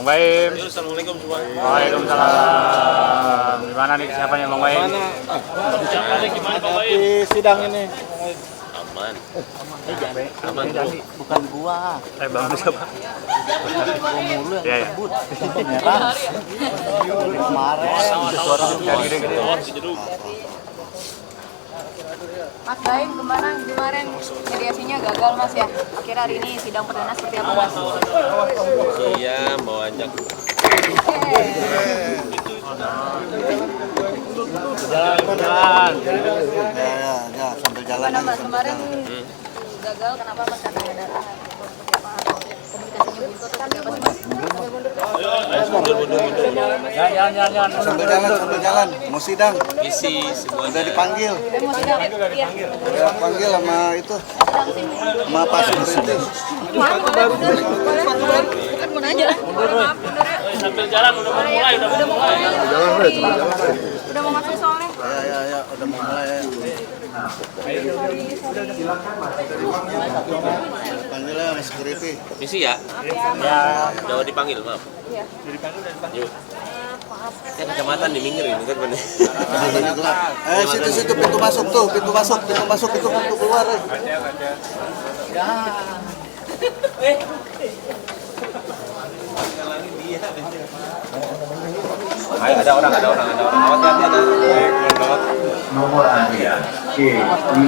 Bang Baim. Assalamualaikum semuanya. Waalaikumsalam. Gimana nih kesiapannya Bang Baim? Gimana Bang Baim? Di sidang ini. Aman. Aman tuh. Bukan gua. Bang siapa? Gua mulu yang Iya, iya. sebut. Merah. Kemarin suara gede-gede. Mas Baim, kemarin mediasinya gagal Mas ya. Akhirnya hari ini sidang perdana seperti apa Mas? Iya, mau ajak. Jalan. Ya, sambil jalan. Gimana Mas kemarin gagal kenapa Mas kata ada seperti apa? Komunikasinya buntu atau seperti apa sih Mas? Jalan. Sambil jalan. Mau sidang. Isi semuanya. Udah dipanggil. Mau sidang? Iya. Udah panggil sama itu. Sama Pak Security. Maaf, boleh. Bukan mau nanya. Maaf, mundur ya. Sambil jalan udah mau mulai, Udah mau masuk soalnya. Ya, udah mau mulai. Panggil ya sama security. Isi ya? Ya. Udah dipanggil, maaf. Iya. Yuk. Kan kecamatan di minggir ini kan bener. Ini gelap. Situ pintu masuk tuh, pintu masuk itu pintu keluar. Ayo, ada orang. Hati-hati ada. Nomor antrian C5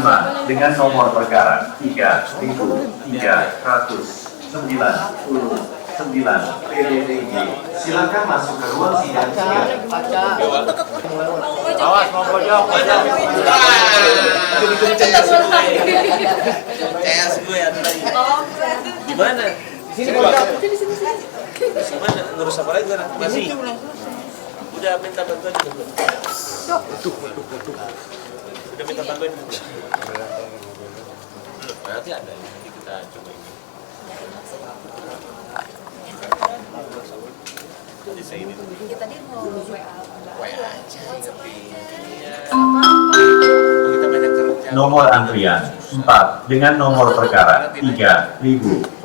dengan nomor perkara 3399 PDTG. Silakan masuk ke ruang sidang. Awas mau pojok. CS gue ada lagi. Di mana? Di sini. Gimana? Ngurus apa lagi sekarang? Masih. Udah minta bantuan juga. Udah minta bantuan juga. Nanti ada nanti kita coba ini. Ya tadi mau WA aja. Nomor antrian 4 dengan nomor perkara 3236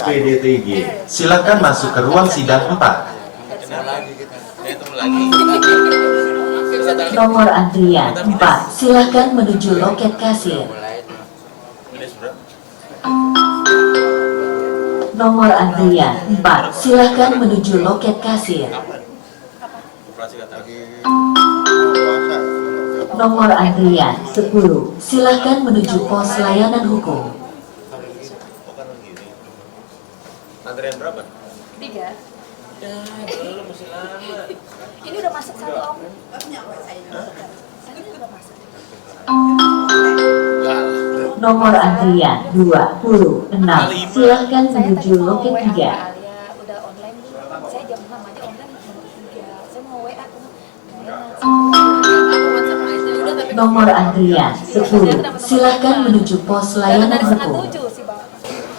PDTG. Silakan masuk ke ruang sidang 4. Nomor antrian 4, silakan menuju loket kasir. Nomor antrian 4, silakan menuju loket kasir. Nomor antrian 10, silakan menuju pos layanan hukum. Antrian berapa? 3. Ya, belum masih lama. Ini udah masuk satu Om. Ini udah masuk. Nomor antrian 26, silakan menuju loket 3. Udah online belum? Saya jam 6 aja online. Saya mau WA. Nomor antrian 10, silakan menuju pos layanan Dari setengah hukum. 7 sih Bang.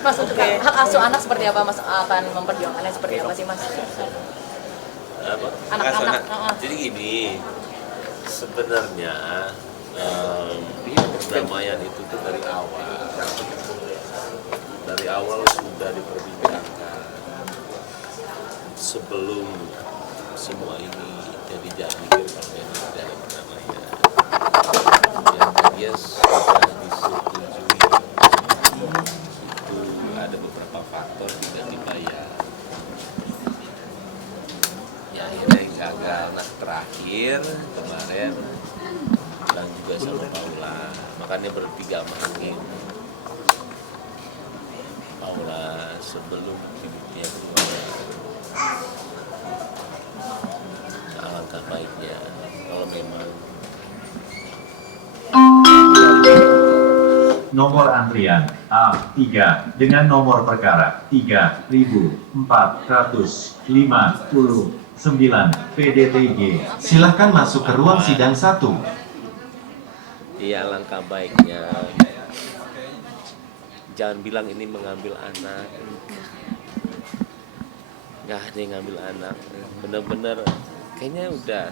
Mas, untuk hak asuh anak seperti apa Mas akan memperjuangkannya seperti apa sih Mas? Apa? Anak-anak, Jadi gini, sebenarnya perdamaian itu tuh dari awal sudah diperbincangkan sebelum semua ini jadi perdamaian dari perdamaian yang dia sudah disetujui. Itu ada beberapa faktor tidak dibayar. Ya akhirnya gagal. Nah terakhir kemarin dan juga sama Paula, makanya bertiga sama Angin. Paula sebelum bibitnya keluar, alangkah baiknya kalau memang Nomor antrian A3 dengan nomor perkara 3459 PDTG. Silakan masuk ke ruang sidang 1. iya alangkah baiknya jangan bilang ini mengambil anak, nggak ada yang ngambil anak, bener-bener kayaknya dia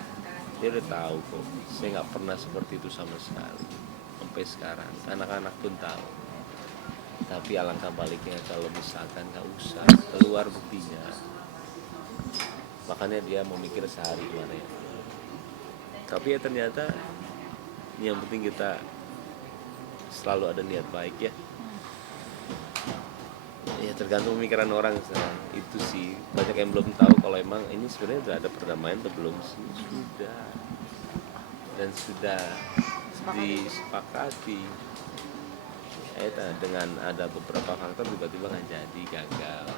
udah tahu kok, saya nggak pernah seperti itu sama sekali sampai sekarang, anak-anak pun tahu. Tapi alangkah baliknya kalau misalkan nggak usah keluar buktinya, makanya dia memikir sehari gimana ya. Tapi ya ternyata yang penting kita selalu ada niat baik ya. Ya tergantung pemikiran orang itu sih. Banyak yang belum tahu kalau emang ini sebenarnya sudah ada perdamaian atau belum sih. Sudah. Dan sudah disepakati. Dengan ada beberapa faktor tiba-tiba nggak jadi, gagal.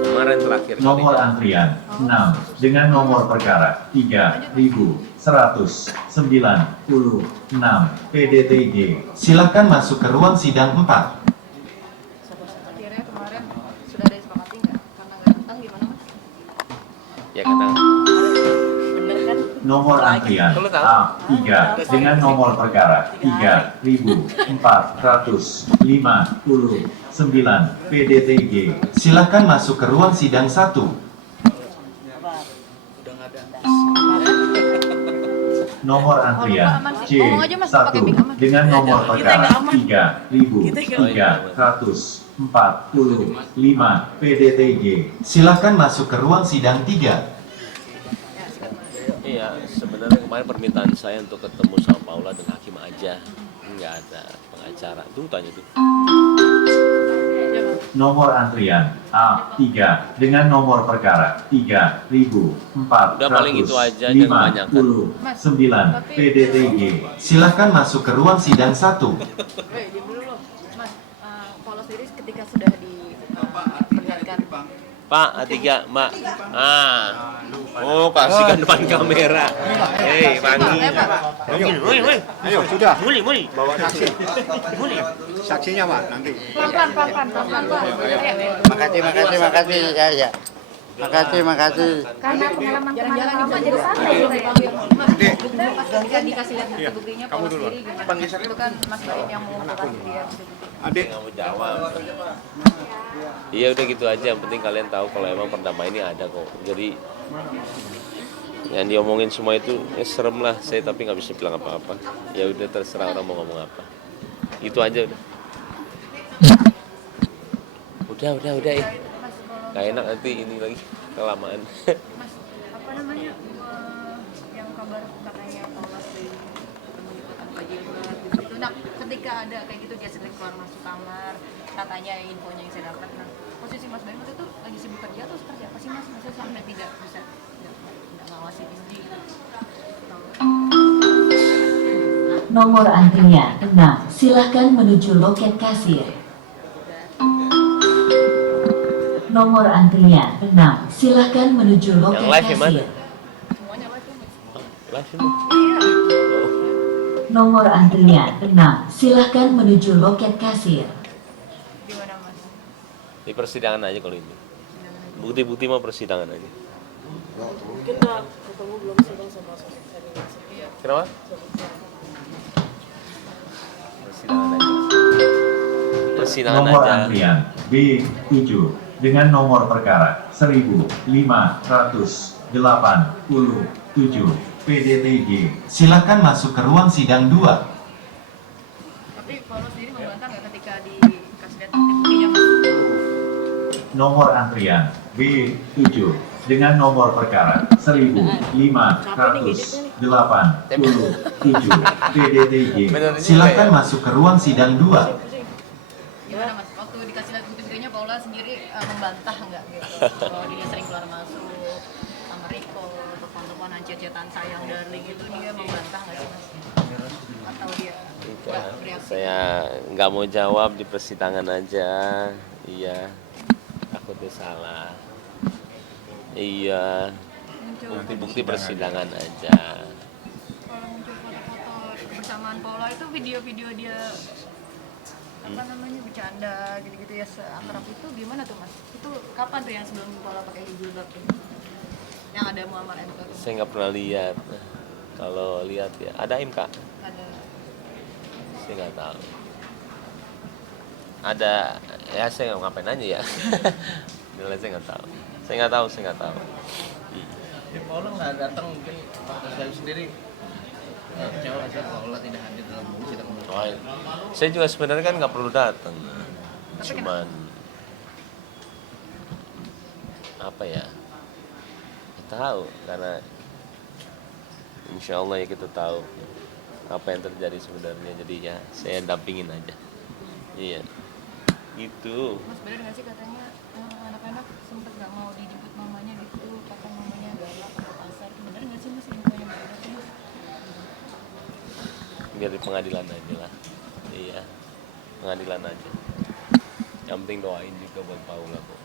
Kemarin terakhir Nomor antrian 6 dengan nomor perkara 3196 PDTG. Silakan masuk ke ruang sidang 4. Akhirnya kemarin sudah ada disepakati nggak? Karena nggak datang gimana mas? ya kata Bener kan? Nomor antrian A3 dengan nomor perkara 3459 PDTG. Silakan masuk ke ruang sidang 1. Nomor antrian C1 dengan nomor perkara 3345 PDTG. Silakan masuk ke ruang sidang 3. iya, sebenarnya kemarin permintaan saya untuk ketemu sama Paula dan Hakim aja, nggak ada pengacara. Tuh tanya tuh. Nomor antrian A3 dengan nomor perkara 3459 Udah paling itu aja, jangan kebanyakan. PDTG. Silakan masuk ke ruang sidang 1. Diam dulu loh, mas. Paula sendiri ketika sudah diperlihatkan Pak, A3, Mbak. Oh, kasihkan depan kamera. Hei, Pangi. Ayo, sudah. Muli. Bawa saksi. Saksinya, Pak, nanti. pelan-pelan Pak. Makasih, ya. Makasih. Karena pengalaman jalan-jalan lama jadi santai mas. Pas ketika dikasih lihat bukti-buktinya Paula sendiri gimana? Itu kan Mas Baim yang mengumpulkan dia. Adik. Nggak mau jawab. Iya udah gitu aja. Yang penting kalian tahu kalau emang perdamaian ini ada kok. Jadi yang diomongin semua itu serem lah saya, tapi nggak bisa bilang apa-apa. Ya udah terserah orang mau ngomong apa. Itu aja udah. Udah ya. Gak enak nanti ini lagi kelamaan. Mas, apa namanya yang kabar katanya Paula sering buka jilbab gitu. Nah, ketika ada kayak gitu dia sering keluar masuk kamar, katanya infonya yang saya dapat. Nah, posisi Mas Baim itu lagi sibuk kerja atau seperti apa sih Mas? Maksudnya sampai tidak bisa tidak ngawasi istri gitu. Nomor antrian 6. Silakan menuju loket kasir. Nomor antrian 6. Silakan menuju loket Yang live yang mana? kasir. Semuanya live ya, Mas. Live ini. Iya. Nomor antrian 6. Silakan menuju loket kasir. Gimana Mas? Di persidangan aja kalau ini. Bukti-bukti mau persidangan aja. Mungkin udah ketemu belum sidang sama Iya. Kenapa? Persidangan aja. Persidangan Nomor aja. antrian B7 dengan nomor perkara 1587 PDTG. Silakan masuk ke ruang sidang 2. Tapi Paula sendiri membantah nggak ketika dikasih lihat bukti-buktinya Mas? Nomor antrian B7 dengan nomor perkara 1587 PDTG. Silakan masuk ke ruang sidang 2. Gimana Mas? Waktu dikasih lihat bukti-buktinya Paula sendiri membantah nggak gitu? Kalau dia sering keluar masuk sama Riko, telepon-teleponan, chat-chatan sayang darling itu dia membantah nggak sih Mas? Atau dia nggak bereaksi? Saya nggak mau jawab di persidangan aja. Iya, takutnya salah. Iya, bukti-bukti persidangan aja. Kalau muncul foto-foto kebersamaan Paula itu video-video dia apa namanya bercanda gitu-gitu ya seakrab itu gimana tuh Mas? Itu kapan tuh yang sebelum Paula pakai jilbab tuh? Yang ada Muhammad MK tuh? Saya nggak pernah lihat. Kalau lihat ya, ada MK. Ada. Saya nggak tahu. Ada, ya saya nggak ngapain aja ya. Nilai saya nggak tahu. Saya nggak tahu. Ya Paula nggak datang mungkin saya sendiri kecewa aja kalau tidak hadir dalam sidang umum. Oh, saya juga sebenarnya kan nggak perlu datang, cuman apa ya, tahu karena insya Allah ya kita tahu apa yang terjadi sebenarnya, jadi ya saya dampingin aja. Iya gitu. Mas bener nggak sih katanya anak-anak sempet nggak mau dijemput mamanya gitu, kata mamanya galak ke pasar, bener nggak sih mas infonya bener tuh mas? Biar di pengadilan aja lah. Iya, pengadilan aja. Yang penting doain juga buat Paula kok.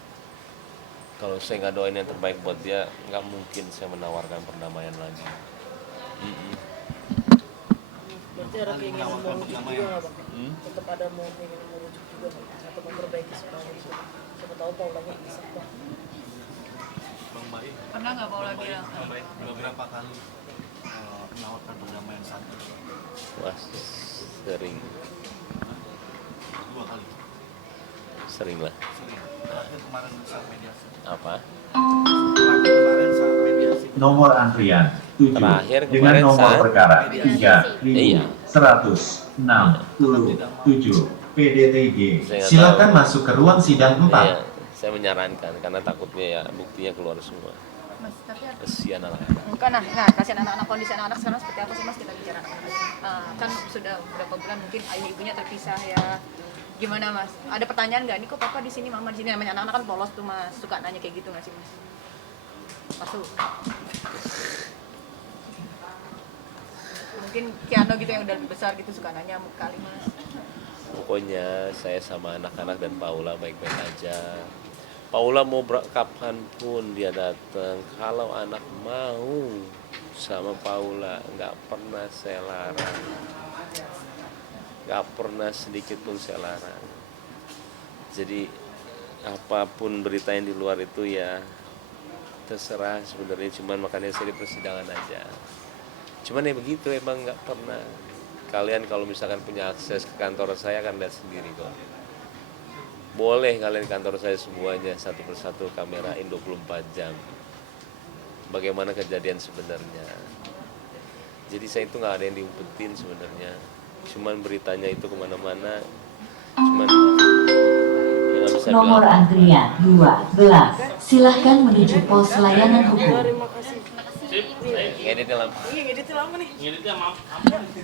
Kalau saya nggak doain yang terbaik buat dia, nggak mungkin saya menawarkan perdamaian lagi. Berarti ada keinginan mau rujuk juga nggak bang? Tetap ada mau keinginan mau rujuk juga nggak? Atau memperbaiki semuanya gitu? Siapa tahu Paulanya bisa bang. Bang Baik, Pernah nggak Paula bilang? beberapa kali menawarkan perdamaian satu, Wah, sering 2 kali. lah. Sering. Terakhir kemarin saat mediasi. Apa? Terakhir kemarin saat mediasi. Nomor antrian 7 Terakhir dengan kemarin nomor saat- perkara Iya. 3.167 PDTG. Saya nggak Silakan masuk ke ruang sidang 4. Iya, saya menyarankan karena takutnya ya buktinya keluar semua. Mas tapi Kesian anak. bukan nah kasihan anak-anak, kondisi anak-anak sekarang seperti apa sih mas, kita bicara anak-anak kan sudah beberapa bulan mungkin ayah ibunya terpisah ya, gimana mas, ada pertanyaan nggak, ini kok papa di sini mama di sini, namanya anak-anak kan polos tuh mas, suka nanya kayak gitu nggak sih mas? Masuk mungkin Kiano gitu yang udah lebih besar gitu suka nanya kali mas. Pokoknya saya sama anak-anak dan Paula baik-baik aja. Paula mau kapanpun dia datang, kalau anak mau sama Paula nggak pernah saya larang, nggak pernah sedikit pun saya larang. Jadi apapun berita yang di luar itu ya terserah sebenarnya, cuman makanya saya di persidangan aja. Cuman ya begitu, emang nggak pernah. Kalian kalau misalkan punya akses ke kantor saya akan lihat sendiri kok. Boleh kalian ke kantor saya semuanya satu persatu kamerain 24 jam. Bagaimana kejadian sebenarnya. Jadi saya itu nggak ada yang diumpetin sebenarnya. Cuman beritanya itu kemana-mana. Cuman ya nggak bisa Nomor bilang. antrian 12. Silahkan menuju pos layanan hukum. Terima kasih. Edit dalam. Iya ngeditnya lama nih. Ngeditnya maaf. Apa gitu.